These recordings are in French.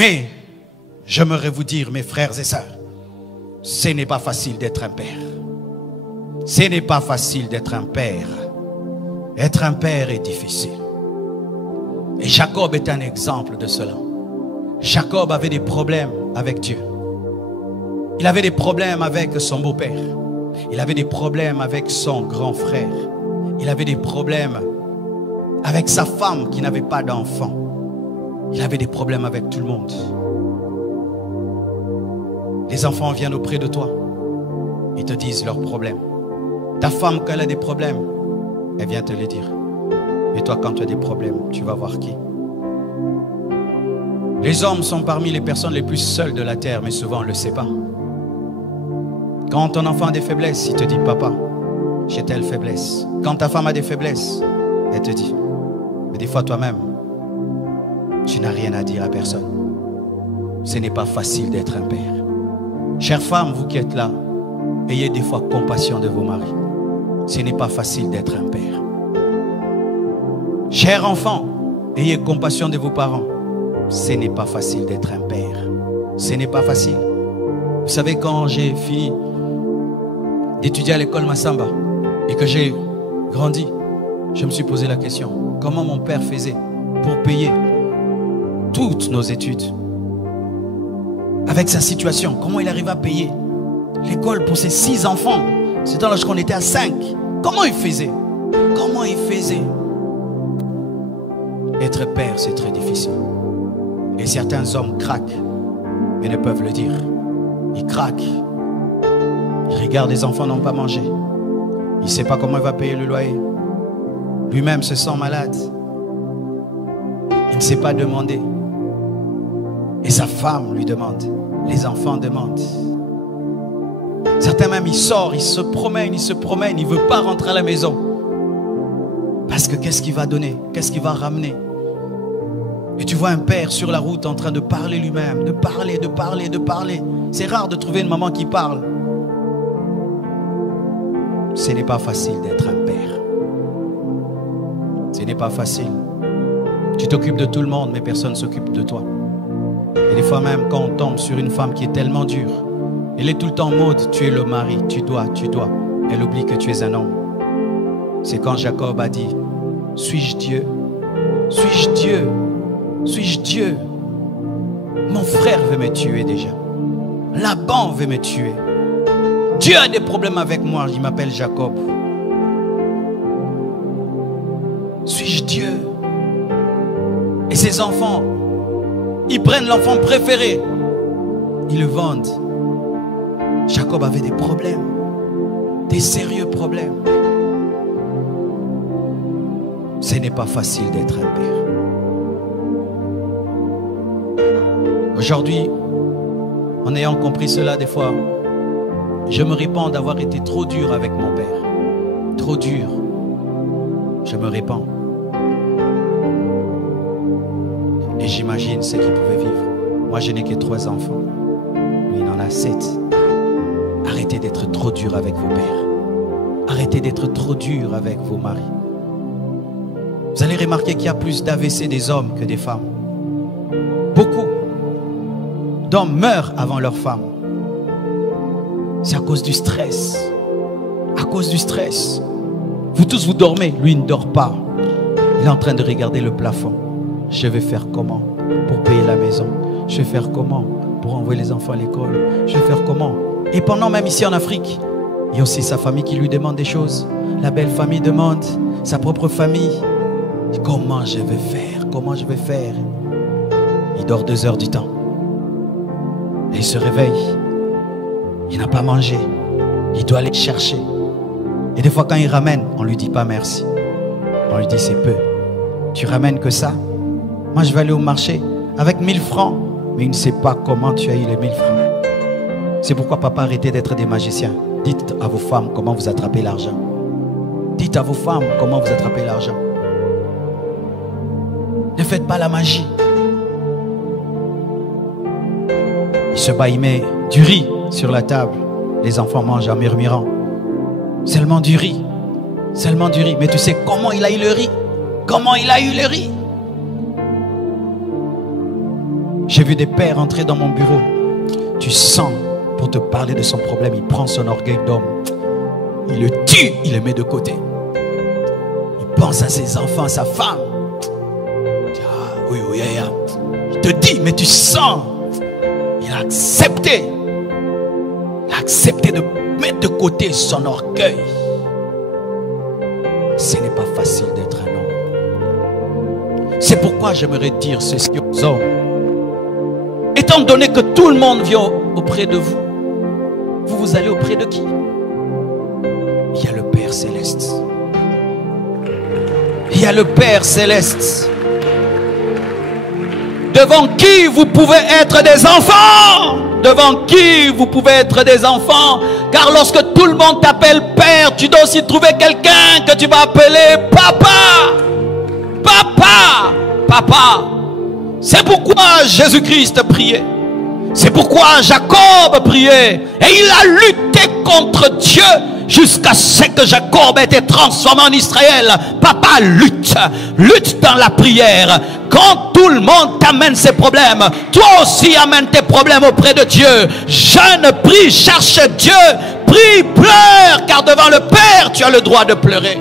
Mais j'aimerais vous dire, mes frères et sœurs, ce n'est pas facile d'être un père. Ce n'est pas facile d'être un père. Être un père est difficile. Et Jacob est un exemple de cela. Jacob avait des problèmes avec Dieu. Il avait des problèmes avec son beau-père. Il avait des problèmes avec son grand frère. Il avait des problèmes avec sa femme qui n'avait pas d'enfant. Il avait des problèmes avec tout le monde. Les enfants viennent auprès de toi. Ils te disent leurs problèmes. Ta femme, quand elle a des problèmes, elle vient te les dire. Mais toi, quand tu as des problèmes, tu vas voir qui? Les hommes sont parmi les personnes les plus seules de la terre, mais souvent on ne le sait pas. Quand ton enfant a des faiblesses, il te dit, papa, j'ai telle faiblesse. Quand ta femme a des faiblesses, elle te dit. Mais des fois toi-même, tu n'as rien à dire à personne. Ce n'est pas facile d'être un père. Chères femmes, vous qui êtes là, ayez des fois compassion de vos maris. Ce n'est pas facile d'être un père. Chers enfants, ayez compassion de vos parents. Ce n'est pas facile d'être un père. Ce n'est pas facile. Vous savez, quand j'ai fini d'étudier à l'école Massamba et que j'ai grandi, je me suis posé la question, comment mon père faisait pour payer toutes nos études? Avec sa situation, comment il arrivait à payer l'école pour ses 6 enfants? C'était lorsqu'on était à 5. Comment il faisait? Comment il faisait? Être père, c'est très difficile. Et certains hommes craquent, mais ne peuvent le dire. Ils craquent. Ils regardent les enfants n'ont pas mangé. Il ne sait pas comment il va payer le loyer. Lui-même se sent malade. Il ne sait pas demander. Et sa femme lui demande. Les enfants demandent. Certains même, il sort, il se promène, il ne veut pas rentrer à la maison. Parce que qu'est-ce qu'il va donner? Qu'est-ce qu'il va ramener? Et tu vois un père sur la route en train de parler lui-même, de parler. C'est rare de trouver une maman qui parle. Ce n'est pas facile d'être un père. Ce n'est pas facile. Tu t'occupes de tout le monde, mais personne ne s'occupe de toi. Et des fois même, quand on tombe sur une femme qui est tellement dure, elle est tout le temps en mode, tu es le mari, tu dois. Elle oublie que tu es un homme. C'est quand Jacob a dit, suis-je Dieu? Suis-je Dieu? Suis-je Dieu? Mon frère veut me tuer déjà. Laban veut me tuer. Dieu a des problèmes avec moi. Il m'appelle Jacob. Suis-je Dieu? Et ses enfants, ils prennent l'enfant préféré. Ils le vendent. Jacob avait des problèmes. Des sérieux problèmes. Ce n'est pas facile d'être un père. Aujourd'hui, en ayant compris cela, des fois, je me répands d'avoir été trop dur avec mon père. Trop dur. Je me répands. Et j'imagine ce qu'il pouvait vivre. Moi, je n'ai que 3 enfants. Lui, il en a 7. Arrêtez d'être trop dur avec vos pères. Arrêtez d'être trop dur avec vos maris. Vous allez remarquer qu'il y a plus d'AVC des hommes que des femmes. Beaucoup d'hommes meurent avant leur femme. C'est à cause du stress. À cause du stress. Vous tous, vous dormez. Lui, il ne dort pas. Il est en train de regarder le plafond. Je vais faire comment pour payer la maison? Je vais faire comment pour envoyer les enfants à l'école? Je vais faire comment? Et pendant même ici en Afrique, il y a aussi sa famille qui lui demande des choses. La belle famille demande, sa propre famille. Comment je vais faire? Comment je vais faire? Il dort 2 heures du temps. Et il se réveille. Il n'a pas mangé. Il doit aller chercher. Et des fois quand il ramène, on ne lui dit pas merci. On lui dit c'est peu. Tu ramènes que ça? Moi je vais aller au marché avec 1000 francs. Mais il ne sait pas comment tu as eu les 1000 francs. C'est pourquoi papa, arrêtez d'être des magiciens. Dites à vos femmes comment vous attrapez l'argent. Dites à vos femmes comment vous attrapez l'argent. Ne faites pas la magie. Il se bat, il met du riz sur la table. Les enfants mangent en murmurant. Seulement du riz. Seulement du riz. Mais tu sais comment il a eu le riz? Comment il a eu le riz? J'ai vu des pères entrer dans mon bureau. Tu sens, pour te parler de son problème, il prend son orgueil d'homme. Il le tue, il le met de côté. Il pense à ses enfants, à sa femme. Il dit, ah, oui, oui, il te dit, mais tu sens. Il a accepté. Il a accepté de mettre de côté son orgueil. Ce n'est pas facile d'être un homme. C'est pourquoi j'aimerais dire ceci aux hommes. Étant donné que tout le monde vient auprès de vous, vous allez auprès de qui? Il y a le Père Céleste. Il y a le Père Céleste. Devant qui vous pouvez être des enfants. Devant qui vous pouvez être des enfants. Car lorsque tout le monde t'appelle Père, tu dois aussi trouver quelqu'un que tu vas appeler Papa. Papa. Papa. C'est pourquoi Jésus-Christ priait. C'est pourquoi Jacob priait. Et il a lutté contre Dieu jusqu'à ce que Jacob ait été transformé en Israël. Papa, lutte. Lutte dans la prière. Quand tout le monde t'amène ses problèmes, toi aussi amène tes problèmes auprès de Dieu. Jeûne, prie, cherche Dieu. Prie, pleure. Car devant le Père, tu as le droit de pleurer.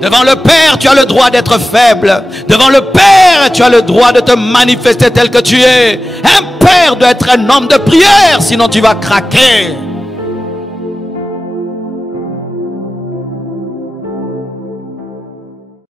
Devant le Père, tu as le droit d'être faible. Devant le Père, tu as le droit de te manifester tel que tu es. Un père doit être un homme de prière, sinon tu vas craquer.